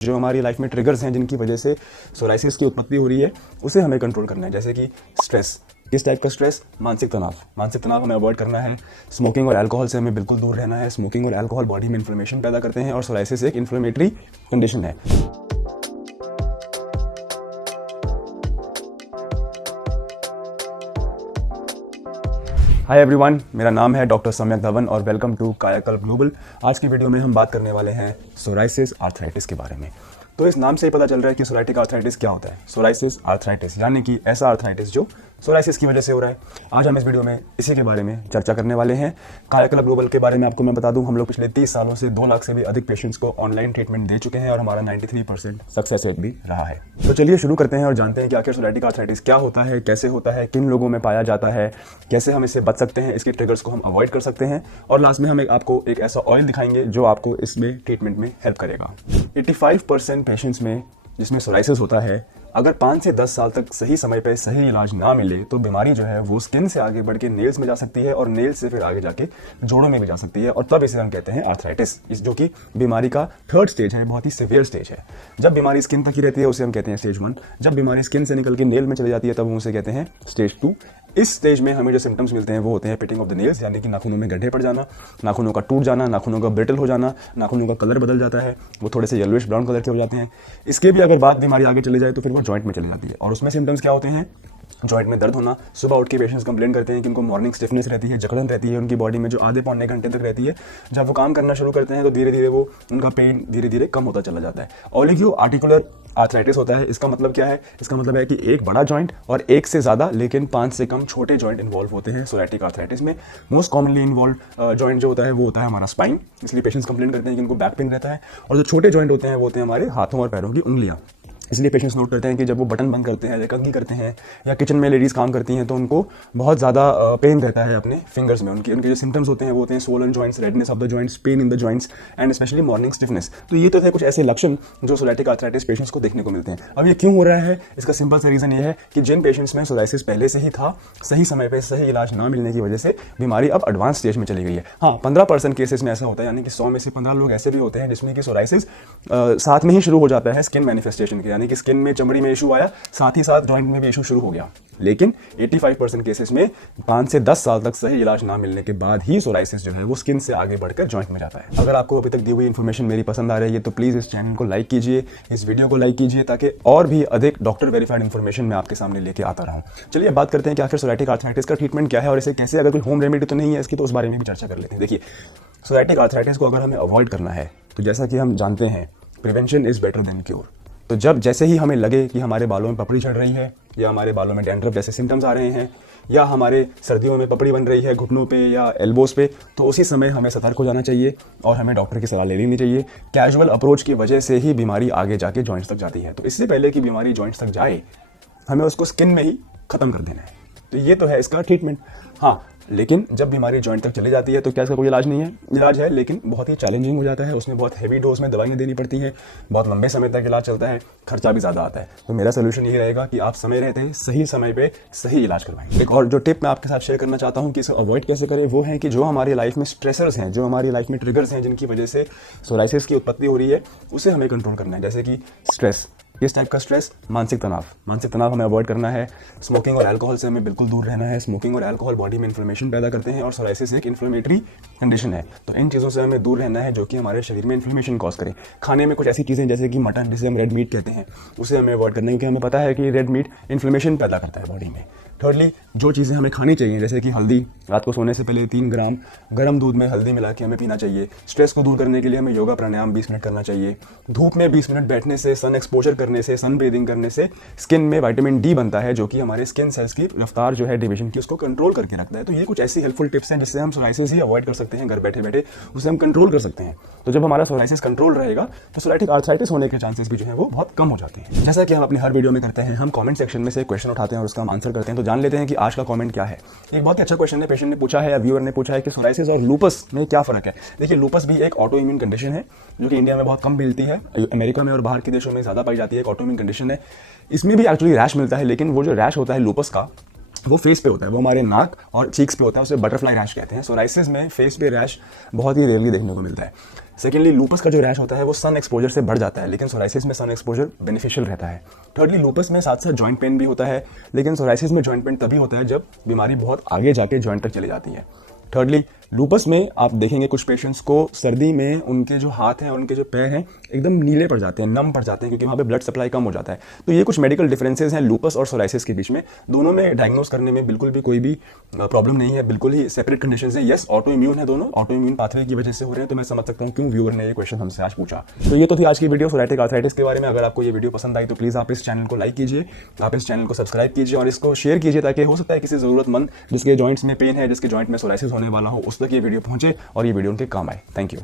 जो हमारी लाइफ में ट्रिगर्स हैं जिनकी वजह से सोराइसिस की उत्पत्ति हो रही है उसे हमें कंट्रोल करना है। जैसे कि स्ट्रेस, किस टाइप का स्ट्रेस? मानसिक तनाव हमें अवॉइड करना है। स्मोकिंग और अल्कोहल से हमें बिल्कुल दूर रहना है। स्मोकिंग और अल्कोहल बॉडी में इन्फ्लेमेशन पैदा करते हैं और सोराइसिस एक इन्फ्लेमेटरी कंडीशन है। हाय एवरीवन, मेरा नाम है डॉक्टर सम्यक धवन और वेलकम टू कायाकल्प ग्लोबल। आज की वीडियो में हम बात करने वाले हैं सोराइसिस आर्थराइटिस के बारे में। तो इस नाम से ही पता चल रहा है कि सोराइटिक आर्थराइटिस क्या होता है। सोराइसिस आर्थराइटिस यानी कि ऐसा आर्थराइटिस जो सोराइसिस की वजह से हो रहा है। आज हम इस वीडियो में इसी के बारे में चर्चा करने वाले हैं। कायाकल्प ग्लोबल के बारे में आपको मैं बता दूं, हम लोग पिछले 30 सालों से 2 लाख से भी अधिक पेशेंट्स को ऑनलाइन ट्रीटमेंट दे चुके हैं और हमारा 93% सक्सेस रेट भी रहा है। तो चलिए शुरू करते हैं और जानते हैं कि आखिर सोराइटिक आर्थराइटिस क्या होता है, कैसे होता है, किन लोगों में पाया जाता है, कैसे हम इससे बच सकते हैं, इसके ट्रिगर्स को हम अवॉइड कर सकते हैं और लास्ट में हम आपको एक ऐसा ऑयल दिखाएंगे जो आपको इसमें ट्रीटमेंट में हेल्प करेगा। 85% पेशेंट्स में जिसमें सोराइसिस होता है, अगर 5 से 10 साल तक सही समय पे सही इलाज ना मिले तो बीमारी जो है वो स्किन से आगे बढ़ के नेल्स में जा सकती है और नेल्स से फिर आगे जाके जोड़ों में भी जा सकती है और तब इसे हम कहते हैं आर्थराइटिस, इस जो कि बीमारी का 3rd स्टेज है, बहुत ही सीवियर स्टेज है। जब बीमारी स्किन तक ही रहती है उसे हम कहते हैं स्टेज 1। जब बीमारी स्किन से निकल के नेल में चली जाती है तब हम उसे कहते हैं स्टेज 2। इस स्टेज में हमें जो सिम्टम्स मिलते हैं वो होते हैं पिटिंग ऑफ द नेल्स, यानी कि नाखूनों में गड्ढे पड़ जाना, नाखूनों का टूट जाना, नाखूनों का ब्रिटल हो जाना, नाखूनों का कलर बदल जाता है, वो थोड़े से येलोइश ब्राउन कलर के हो जाते हैं। इसके भी अगर बात बीमारी आगे चली जाए तो फिर वो जॉइंट में चली जाती है और उसमें सिम्टम्स क्या होते हैं? जॉइंट में दर्द होना। सुबह उठ के पेशेंट्स कंप्लेन करते हैं कि उनको मॉर्निंग स्टिफनेस रहती है, जकड़न रहती है उनकी बॉडी में जो आधे पौने घंटे तक रहती है। जब वो काम करना शुरू करते हैं तो धीरे धीरे वो उनका पेन धीरे धीरे कम होता चला जाता है। ओलिगो आर्टिकुलर आर्थराइटिस होता है। इसका मतलब क्या है? इसका मतलब है कि एक बड़ा जॉइंट और एक से ज़्यादा लेकिन 5 से कम छोटे जॉइंट इन्वॉल्व होते हैं सोराइटिक आर्थराइटिस में। मोस्ट कॉमनली इन्वॉल्व जॉइंट जो होता है वो होता है हमारा स्पाइन, इसलिए पेशेंट्स कंप्लेन करते हैं कि उनको बैक पेन रहता है। और जो छोटे जॉइंट होते हैं वो होते हैं हमारे हाथों और पैरों की उंगलियां। इसलिए पेशेंट्स नोट करते हैं कि जब वो बटन बंद करते हैं या कंघी करते हैं या किचन में लेडीज़ काम करती हैं तो उनको बहुत ज़्यादा पेन रहता है अपने फिंगर्स में। उनके जो सिम्टम्स होते हैं वो होते हैं swollen joints, redness of the joints, pain in the joints and specially morning stiffness. तो ये तो थे कुछ ऐसे लक्षण जो सोराइटिक आर्थराइटिस पेशेंट्स को देखने को मिलते हैं। अब ये क्यों हो रहा है? इसका सिंपल सा रीज़न ये है कि जिन पेशेंट्स में सोराइसिस पहले से ही था, सही समय पर सही इलाज ना मिलने की वजह से बीमारी अब एडवांस स्टेज में चली गई है। हाँ, 15% केसेस में ऐसा होता है, यानी कि 100 में से 15 लोग ऐसे भी होते हैं जिसमें कि सोराइसिस साथ में ही शुरू हो जाता है स्किन मैनिफेस्टेशन के, यानी कि स्किन में चमड़ी में इशू आया, साथ ही साथ जॉइंट में भी इशू शुरू हो गया। लेकिन 85% केसेस में 5 से 10 साल तक सही इलाज ना मिलने के बाद ही सोराइसिस जो है वो स्किन से आगे बढ़कर जॉइंट में जाता है। अगर आपको अभी तक दी हुई इन्फॉर्मेशन मेरी पसंद आ रही है तो प्लीज़ इस चैनल को लाइक कीजिए, इस वीडियो को लाइक कीजिए ताकि और भी अधिक डॉक्टर वेरीफाइड इन्फॉर्मेशन मैं आपके सामने लेके आता रहूं। चलिए अब बात करते हैं कि आखिर सोराइटिक आर्थराइटिस का ट्रीटमेंट क्या है और इसे कैसे, अगर कोई होम रेमेडी तो नहीं है इसकी, तो उस बारे में भी चर्चा कर लेते हैं। देखिए, सोराइटिक आर्थराइटिस को अगर हमें अवॉइड करना है तो जैसा कि हम जानते हैं prevention is better than cure. तो जैसे ही हमें लगे कि हमारे बालों में पपड़ी चढ़ रही है या हमारे बालों में डैंड्रफ जैसे सिम्टम्स आ रहे हैं या हमारे सर्दियों में पपड़ी बन रही है घुटनों पे या एल्बोस पे, तो उसी समय हमें सतर्क हो जाना चाहिए और हमें डॉक्टर की सलाह ले लेनी चाहिए। कैजुअल अप्रोच की वजह से ही बीमारी आगे जाके जॉइंट्स तक जाती है, तो इससे पहले कि बीमारी जॉइंट्स तक जाए हमें उसको स्किन में ही खत्म कर देना है। तो ये तो है इसका ट्रीटमेंट। हाँ, लेकिन जब बीमारी जॉइंट तक चली जाती है तो क्या इसका कोई इलाज नहीं है? इलाज है, लेकिन बहुत ही चैलेंजिंग हो जाता है। उसमें बहुत हैवी डोज में दवाइयाँ देनी पड़ती हैं, बहुत लंबे समय तक इलाज चलता है, खर्चा भी ज़्यादा आता है। तो मेरा सोल्यूशन यही रहेगा कि आप समय रहते हैं सही समय पे सही इलाज करवाएं। एक और जो टिप मैं आपके साथ शेयर करना चाहता हूँ कि इसे अवॉइड कैसे करें, वो है कि जो हमारी लाइफ में स्ट्रेसर्स हैं, जो हमारी लाइफ में ट्रिगर्स हैं जिनकी वजह से सोराइसिस की उत्पत्ति हो रही है, उसे हमें कंट्रोल करना है। जैसे कि स्ट्रेस, किस टाइप का स्ट्रेस? मानसिक तनाव हमें अवॉइड करना है। स्मोकिंग और अल्कोहल से हमें बिल्कुल दूर रहना है। स्मोकिंग और अल्कोहल बॉडी में इन्फ्लेमेशन पैदा करते हैं और सोराइसिस एक इन्फ्लेमेटरी कंडीशन है। तो इन चीज़ों से हमें दूर रहना है जो कि हमारे शरीर में इन्फ्लेमेशन कॉज करें। खाने में कुछ ऐसी चीज़ें जैसे कि मटन, जिसे हम रेड मीट कहते हैं, उसे हमें अवॉइड करना है क्योंकि हमें पता है कि रेड मीट इन्फ्लेमेशन पैदा करता है बॉडी में। थर्डली, जो चीज़ें हमें खानी चाहिए जैसे कि हल्दी, रात को सोने से पहले 3 ग्राम गर्म दूध में हल्दी मिला के हमें पीना चाहिए। स्ट्रेस को दूर करने के लिए हमें योगा प्राणायाम 20 मिनट करना चाहिए। धूप में 20 मिनट बैठने से, सन एक्सपोजर करने से, सन बेदिंग करने से स्किन में विटामिन डी बनता है जो कि हमारे स्किन सेल्स की रफ्तार जो है डिवीजन की उसको कंट्रोल करके रखता है। तो ये कुछ ऐसी हेल्पफुल टिप्स हैं जिससे हम सोराइसिस ही अवॉइड कर सकते हैं, घर बैठे बैठे उसे हम कंट्रोल कर सकते हैं। तो जब हमारा सोराइसिस कंट्रोल रहेगा तो सोराइटिक आर्थराइटिस होने के चांसेस भी जो है वो बहुत कम हो जाते हैं। जैसा कि हम अपने हर वीडियो में करते हैं, हम कमेंट सेक्शन में से क्वेश्चन उठाते हैं और उसका हम आंसर करते हैं। तो जान लेते हैं कि आज का कमेंट क्या है। एक बहुत ही अच्छा क्वेश्चन है, पेशेंट ने पूछा है या व्यूअर ने पूछा है कि सोराइसिस और लूपस में क्या फर्क है। देखिए, लूपस भी एक ऑटो इम्यून कंडीशन है जो कि इंडिया में बहुत कम मिलती है, अमेरिका में और बाहर के देशों में ज़्यादा पाई जाती है। एक ऑटो इम्यून कंडीशन है, इसमें भी एक्चुअली रैश मिलता है, लेकिन वो जो रैश होता है लूपस का, वो फेस पे होता है, वो हमारे नाक और चीक्स पे होता है, उसे बटरफ्लाई रैश कहते हैं। सोराइसिस में फेस पे रैश बहुत ही रेयरली देखने को मिलता है। सेकेंडली, लूपस का जो रैश होता है वो सन एक्सपोजर से बढ़ जाता है, लेकिन सोराइसिस में सन एक्सपोजर बेनिफिशियल रहता है। थर्डली, लूपस में साथ साथ जॉइंट पेन भी होता है, लेकिन सोराइसिस में जॉइंट पेन तभी होता है जब बीमारी बहुत आगे जाके जॉइंट तक चली जाती है। थर्डली, लूपस में आप देखेंगे कुछ पेशेंट्स को सर्दी में उनके जो हाथ हैं और उनके जो पैर हैं एकदम नीले पड़ जाते हैं, नम पड़ जाते हैं, क्योंकि वहाँ पे ब्लड सप्लाई कम हो जाता है। तो ये कुछ मेडिकल डिफरेंसेस हैं लूपस और सोराइसिस के बीच में। दोनों में डायग्नोस करने में बिल्कुल भी कोई भी प्रॉब्लम नहीं है, बिल्कुल ही सेपरेट कंडीशन है। यस, ऑटो इम्यून है, दोनों ऑटो इम्यून पाथवे की वजह से हो रहे हैं, तो मैं समझ सकता हूँ क्यों व्यूअर ने ये क्वेश्चन हमसे आज पूछा। तो ये तो थी आज की वीडियो सोराइटिक आर्थराइटिस के बारे में। अगर आपको ये वीडियो पसंद आई तो प्लीज़ आप इस चैनल को लाइक कीजिए, आप इस चैनल को सब्सक्राइब कीजिए और इसको शेयर कीजिए, ताकि हो सकता है किसी ज़रूरतमंद जिसके जॉइंट्स में पेन है, जिसके जॉइंट में सोराइसिस होने वाला हो, उस तक ये वीडियो पहुंचे और ये वीडियो उनके काम आए। Thank you.